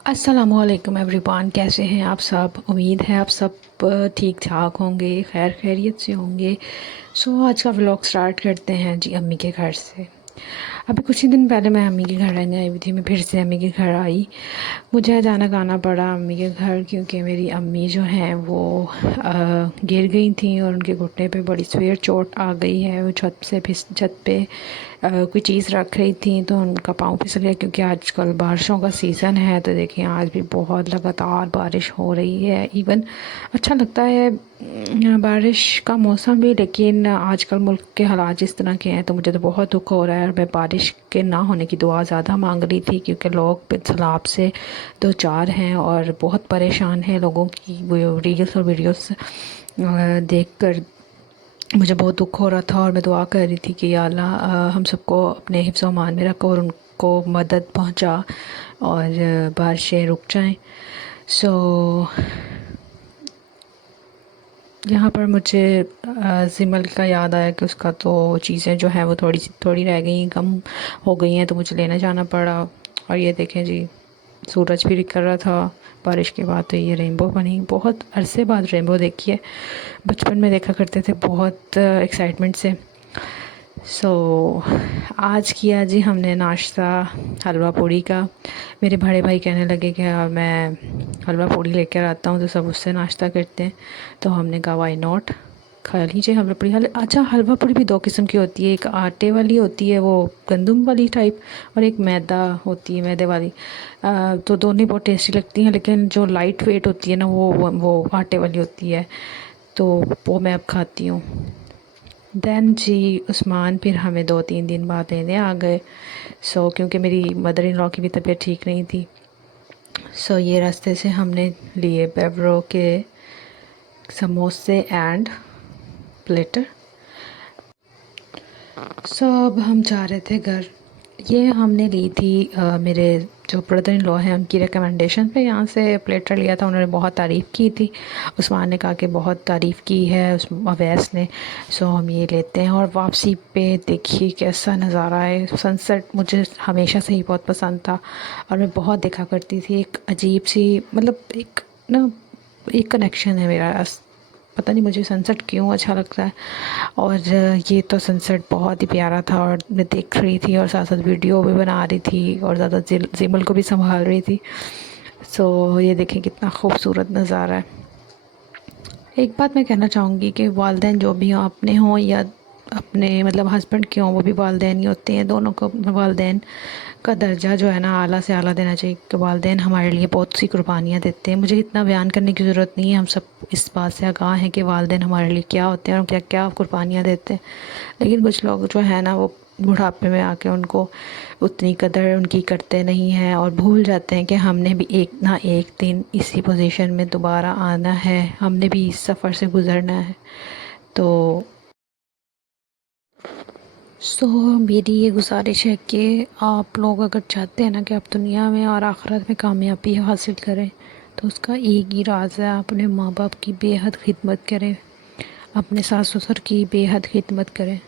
अस्सलामुअलैकुम एवरीवन, कैसे हैं आप सब। उम्मीद है आप सब ठीक ठाक होंगे, खैर खैरियत से होंगे। आज का व्लॉग स्टार्ट करते हैं जी अम्मी के घर से। अभी कुछ ही दिन पहले मैं अम्मी के घर रहने आई हुई थी। मैं फिर से अम्मी के घर आई। मुझे अचानक आना पड़ा अम्मी के घर क्योंकि मेरी अम्मी जो हैं वो गिर गई थी और उनके घुटने पे बड़ी सीवियर चोट आ गई है। वो छत पे कोई चीज़ रख रही थी तो उनका पाँव फिसल गया। क्योंकि आजकल बारिशों का सीज़न है तो देखिए आज भी बहुत लगातार बारिश हो रही है। इवन अच्छा लगता है बारिश का मौसम भी, लेकिन आजकल मुल्क के हालात जिस तरह के हैं तो मुझे तो बहुत दुख हो रहा है। और मैं बारिश के ना होने की दुआ ज़्यादा मांग रही थी क्योंकि लोग सैलाब से दो चार हैं और बहुत परेशान हैं। लोगों की वो रील्स और वीडियोस देख कर मुझे बहुत दुख हो रहा था और मैं दुआ कर रही थी कि या अल्लाह हम सबको अपने हिफ्ज़ और मान में रखो और उनको मदद पहुंचा और बारिशें रुक जाएं। यहाँ पर मुझे जिमल का याद आया कि उसका तो चीज़ें जो हैं वो थोड़ी रह गई, कम हो गई हैं, तो मुझे लेने जाना पड़ा। और ये देखें जी, सूरज भी निकल रहा था बारिश के बाद। तो ये रेनबो बनी, बहुत अरसे बाद रेनबो देखी है। बचपन में देखा करते थे बहुत एक्साइटमेंट से। आज किया जी हमने नाश्ता हलवा पूड़ी का। मेरे बड़े भाई कहने लगे कि मैं हलवा पूड़ी लेकर आता हूँ तो सब उससे नाश्ता करते हैं। तो हमने कहा वाई नॉट, खा लीजिए हलवा पूड़ी। अच्छा, हलवा पूड़ी भी दो किस्म की होती है, एक आटे वाली होती है वो गंदम वाली टाइप, और एक मैदा होती है मैदे वाली। तो दोनों बहुत टेस्टी लगती हैं, लेकिन जो लाइट वेट होती है ना वो आटे वाली होती है, तो वो मैं अब खाती हूँ। दैन जी उस्मान फिर हमें 2-3 दिन बाद लेने आ गए। क्योंकि मेरी मदर इन लॉ की भी तबीयत ठीक नहीं थी। ये रास्ते से हमने लिए बेवरो के समोसे एंड प्लेटर। अब हम जा रहे थे घर। ये हमने ली थी मेरे जो ब्रदर इन लॉ हैं उनकी रिकमेंडेशन पे यहाँ से प्लेटर लिया था। उन्होंने बहुत तारीफ़ की थी। उस्मान ने कहा कि बहुत तारीफ़ की है उस अवैस ने। हम ये लेते हैं। और वापसी पे देखिए कैसा नज़ारा है। सनसेट मुझे हमेशा से ही बहुत पसंद था और मैं बहुत देखा करती थी। एक अजीब सी मतलब एक कनेक्शन है मेरा, पता नहीं मुझे सनसेट क्यों अच्छा लगता है। और ये तो सनसेट बहुत ही प्यारा था और मैं देख रही थी और साथ साथ वीडियो भी बना रही थी और ज़्यादा जिमल को भी संभाल रही थी। ये देखें कितना खूबसूरत नज़ारा है। एक बात मैं कहना चाहूँगी कि वालिदैन जो भी हों, अपने हों या अपने मतलब हस्बैंड के हों, वो भी वालिदैन ही होते हैं। दोनों को वालिदैन का दर्जा जो है ना आला से आला देना चाहिए कि वालिदैन हमारे लिए बहुत सी कुर्बानियाँ देते हैं। मुझे इतना बयान करने की ज़रूरत नहीं है, हम सब इस बात से आगाह हैं कि वालिदैन हमारे लिए क्या होते हैं और क्या क्या कुर्बानियाँ देते हैं। लेकिन कुछ लोग जो है ना वो बुढ़ापे में आके उनको उतनी कदर उनकी करते नहीं हैं और भूल जाते हैं कि हमने भी एक ना एक दिन इसी पोजीशन में दोबारा आना है, हमने भी इस सफ़र से गुज़रना है। तो मेरी ये गुजारिश है कि आप लोग अगर चाहते हैं ना कि आप दुनिया में और आखिरत में कामयाबी हासिल करें तो उसका एक ही राज है, अपने माँ बाप की बेहद खिदमत करें, अपने सास ससुर की बेहद खिदमत करें।